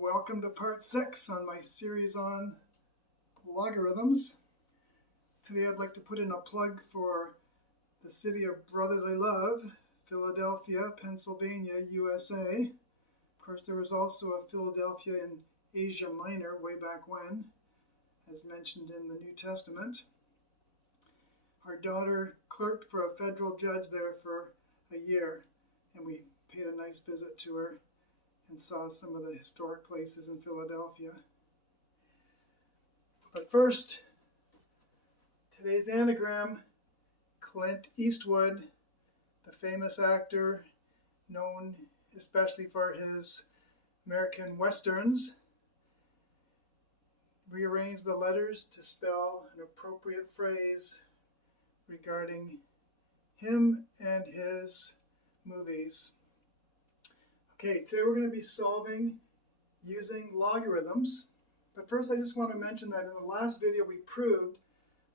Welcome to part 6 on my series on logarithms. Today I'd like to put in a plug for the city of brotherly love, Philadelphia, Pennsylvania, USA. Of course, there was also a Philadelphia in Asia Minor way back when, as mentioned in the New Testament. Our daughter clerked for a federal judge there for a year, and we paid a nice visit to her and saw some of the historic places in Philadelphia. But first, today's anagram, Clint Eastwood, the famous actor known especially for his American westerns, rearranged the letters to spell an appropriate phrase regarding him and his movies. Okay, today we're going to be solving using logarithms. But first I just want to mention that in the last video we proved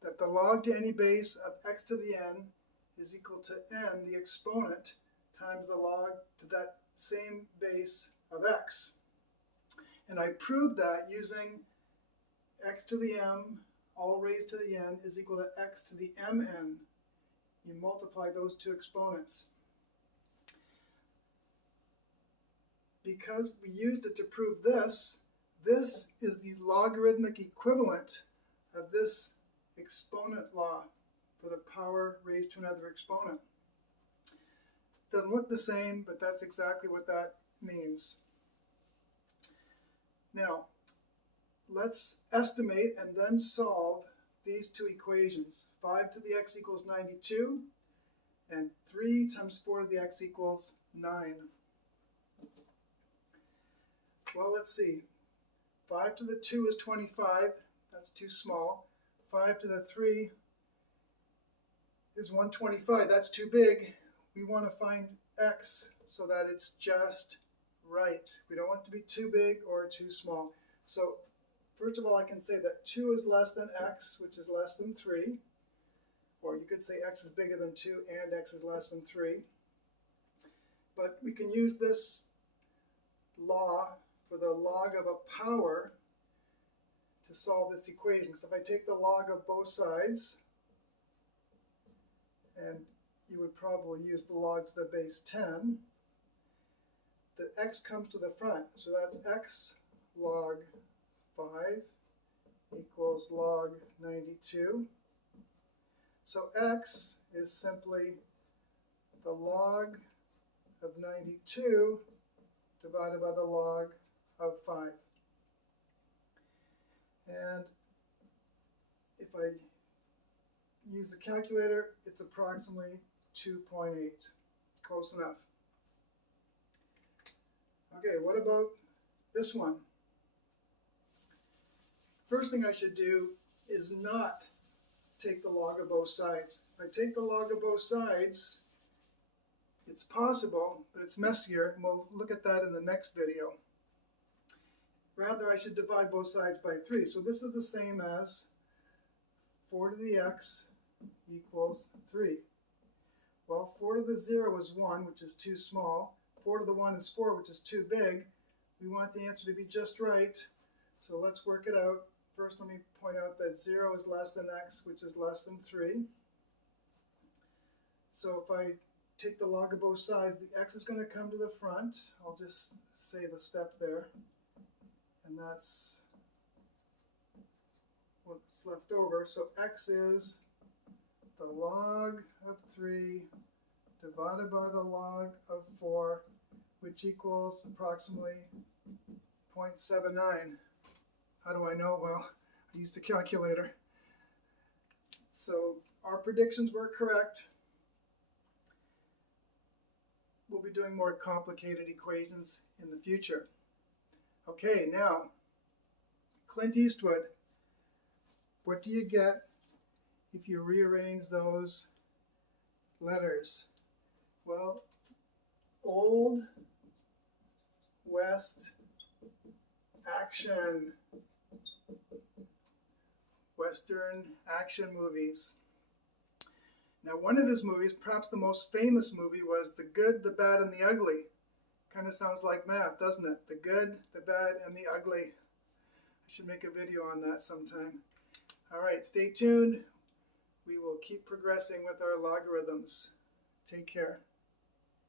that the log to any base of x to the n is equal to n, the exponent, times the log to that same base of x. And I proved that using x to the m, all raised to the n, is equal to x to the mn. You multiply those two exponents. Because we used it to prove this, this is the logarithmic equivalent of this exponent law for the power raised to another exponent. It doesn't look the same, but that's exactly what that means. Now, let's estimate and then solve these two equations. 5 to the x equals 92, and 3 times 4 to the x equals 9. Well, let's see. 5 to the 2 is 25. That's too small. 5 to the 3 is 125. That's too big. We want to find x so that it's just right. We don't want it to be too big or too small. So first of all, I can say that 2 is less than x, which is less than 3. Or you could say x is bigger than 2 and x is less than 3. But we can use this law for the log of a power to solve this equation. So if I take the log of both sides, and you would probably use the log to the base 10, the x comes to the front. So that's x log 5 equals log 92. So x is simply the log of 92 divided by the log of 5. And if I use the calculator, it's approximately 2.8. Close enough. Okay, what about this one? First thing I should do is not take the log of both sides. If I take the log of both sides, it's possible, but it's messier, and we'll look at that in the next video. Rather, I should divide both sides by 3. So this is the same as 4 to the x equals 3. Well, 4 to the 0 is 1, which is too small. 4 to the 1 is 4, which is too big. We want the answer to be just right, so let's work it out. First, let me point out that 0 is less than x, which is less than 3. So if I take the log of both sides, the x is going to come to the front. I'll just save a step there. And that's what's left over. So x is the log of 3 divided by the log of 4, which equals approximately 0.79. How do I know? Well, I used a calculator. So our predictions were correct. We'll be doing more complicated equations in the future. Okay, now, Clint Eastwood, what do you get if you rearrange those letters? Well, Old West action, Western action movies. Now, one of his movies, perhaps the most famous movie, was The Good, the Bad, and the Ugly. Kind of sounds like math, doesn't it? The good, the bad, and the ugly. I should make a video on that sometime. All right, stay tuned. We will keep progressing with our logarithms. Take care.